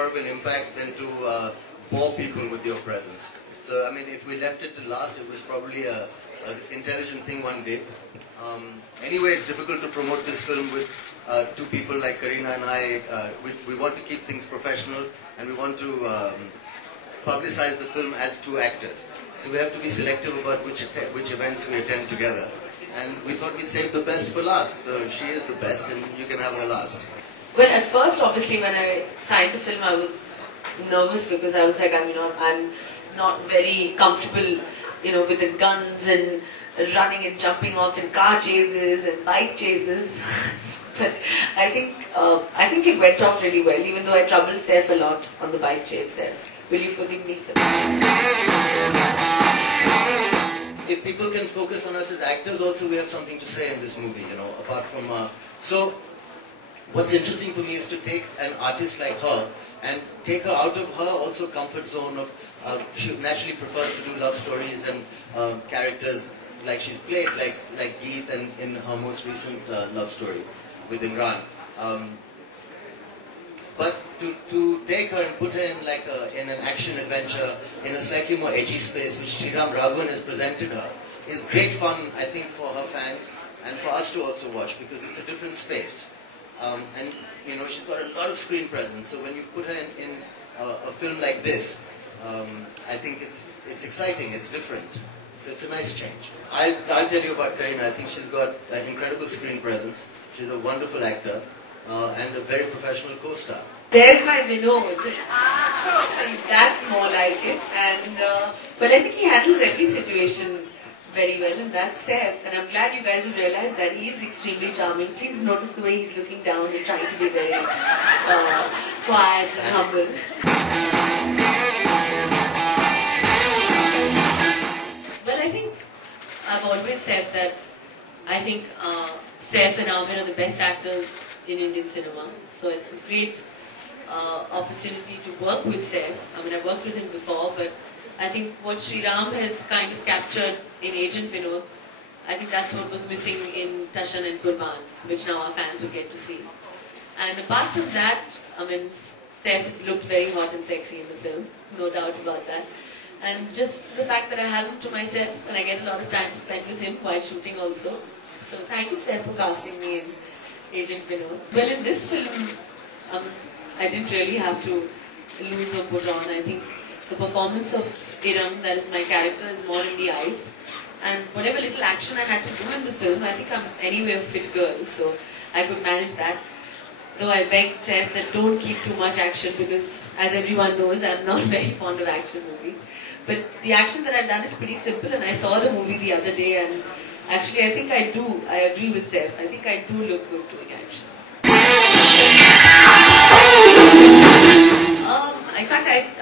more of an impact than to bore people with your presence. So, I mean, if we left it to last, it was probably an intelligent thing one day. Anyway, it's difficult to promote this film with two people like Kareena and I. We want to keep things professional, and we want to publicize the film as two actors. So we have to be selective about which events we attend together. And we thought we'd save the best for last. So she is the best, and you can have her last. Well, at first, obviously, when I signed the film, I was nervous because I was like, I'm not very comfortable, with the guns and running and jumping off in car chases and bike chases. But I think it went off really well, even though I troubled Saif a lot on the bike chase there. Will you forgive me for that? If people can focus on us as actors, also we have something to say in this movie, apart from... So, what's interesting for me is to take an artist like her and take her out of her also comfort zone of... she naturally prefers to do love stories and characters like she's played, like Geet and in her most recent love story with Imran. But to take her and put her in in an action adventure in a slightly more edgy space, which Sriram has presented her, is great fun, I think, for her fans and for us to also watch, because it's a different space. And she's got a lot of screen presence. So when you put her in a film like this, I think it's exciting. It's different. So it's a nice change. I'll tell you about Kareena. I think she's got an incredible screen presence. She's a wonderful actor and a very professional co-star. There's my Vinod. That's more like it. And but I think he handles every situation very well, and that's Saif. And I'm glad you guys have realized that he is extremely charming. Please notice the way he's looking down and trying to be very quiet and humble. Well, I think I've always said that I think Saif and Aamir are the best actors in Indian cinema. So it's a great opportunity to work with Saif. I mean, I worked with him before, but I think what Sriram has kind of captured in Agent Vinod, I think that's what was missing in Tashan and Kurbaan, which now our fans will get to see. And apart from that, I mean, Saif has looked very hot and sexy in the film, no doubt about that. And just the fact that I have him to myself, and I get a lot of time to spend with him while shooting also. So thank you, Saif, for casting me in Agent Vinod. Well, in this film, I didn't really have to lose or put on. I think the performance of Sriram, that is my character, is more in the eyes. And whatever little action I had to do in the film, I think I'm anyway a fit girl, so I could manage that. Though I begged Saif that don't keep too much action, because as everyone knows, I'm not very fond of action movies. But the action that I've done is pretty simple, and I saw the movie the other day, and actually I think I agree with Saif. I think I do look good doing action.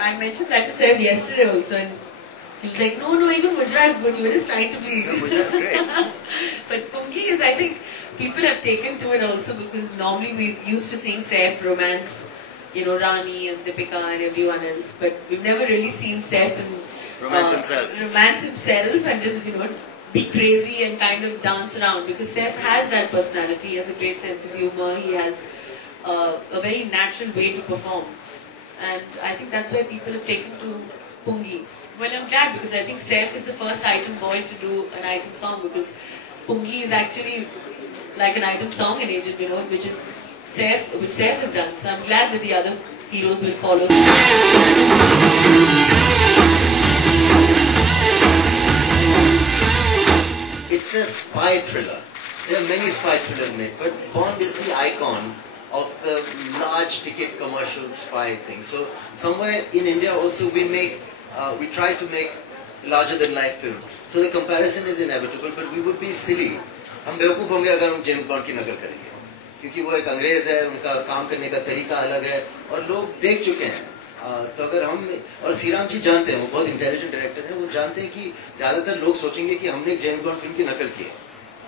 I mentioned that to Saif yesterday also, and he was like, no, even Mujra is good, you were just trying to be... No, Mujra is great. But Punki is, I think, people have taken to it also, because normally we're used to seeing Saif romance, Rani and Deepika and everyone else, but we've never really seen Saif romance himself and just, be crazy and kind of dance around, because Saif has that personality. He has a great sense of humor, he has a very natural way to perform. And I think that's why people have taken to Pungi. Well, I'm glad, because I think Saif is the first item boy to do an item song, because Pungi is actually like an item song in Agent Vinod, which Saif has done. So I'm glad that the other heroes will follow. It's a spy thriller. There are many spy thrillers made, but Bond is the icon of the large ticket commercial spy thing. So somewhere in India also we try to make larger than life films. So the comparison is inevitable, but we would be silly. हम बेवकूफ होंगे अगर हम James bond की नकल करेंगे, क्योंकि वो एक अंग्रेज है, उनका काम करने का तरीका अलग है और लोग देख चुके हैं. तो अगर हम और श्रीराम जी जानते हैं, वो बहुत इंटेलिजेंट डायरेक्टर हैं, वो जानते हैं कि ज्यादातर लोग सोचेंगे कि हमने एक जेम्स बॉन्ड फिल्म की नकल की है.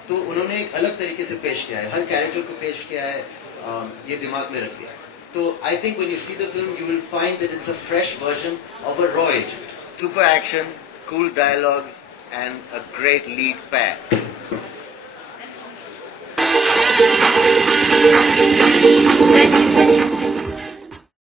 तो उन्होंने एक अलग तरीके से पेश किया है, हर कैरेक्टर को पेश किया है, ये दिमाग में रख दिया. So I think when you see the film, you will find that it's a fresh version of a raw agent. Super action, cool dialogues, and a great lead pair.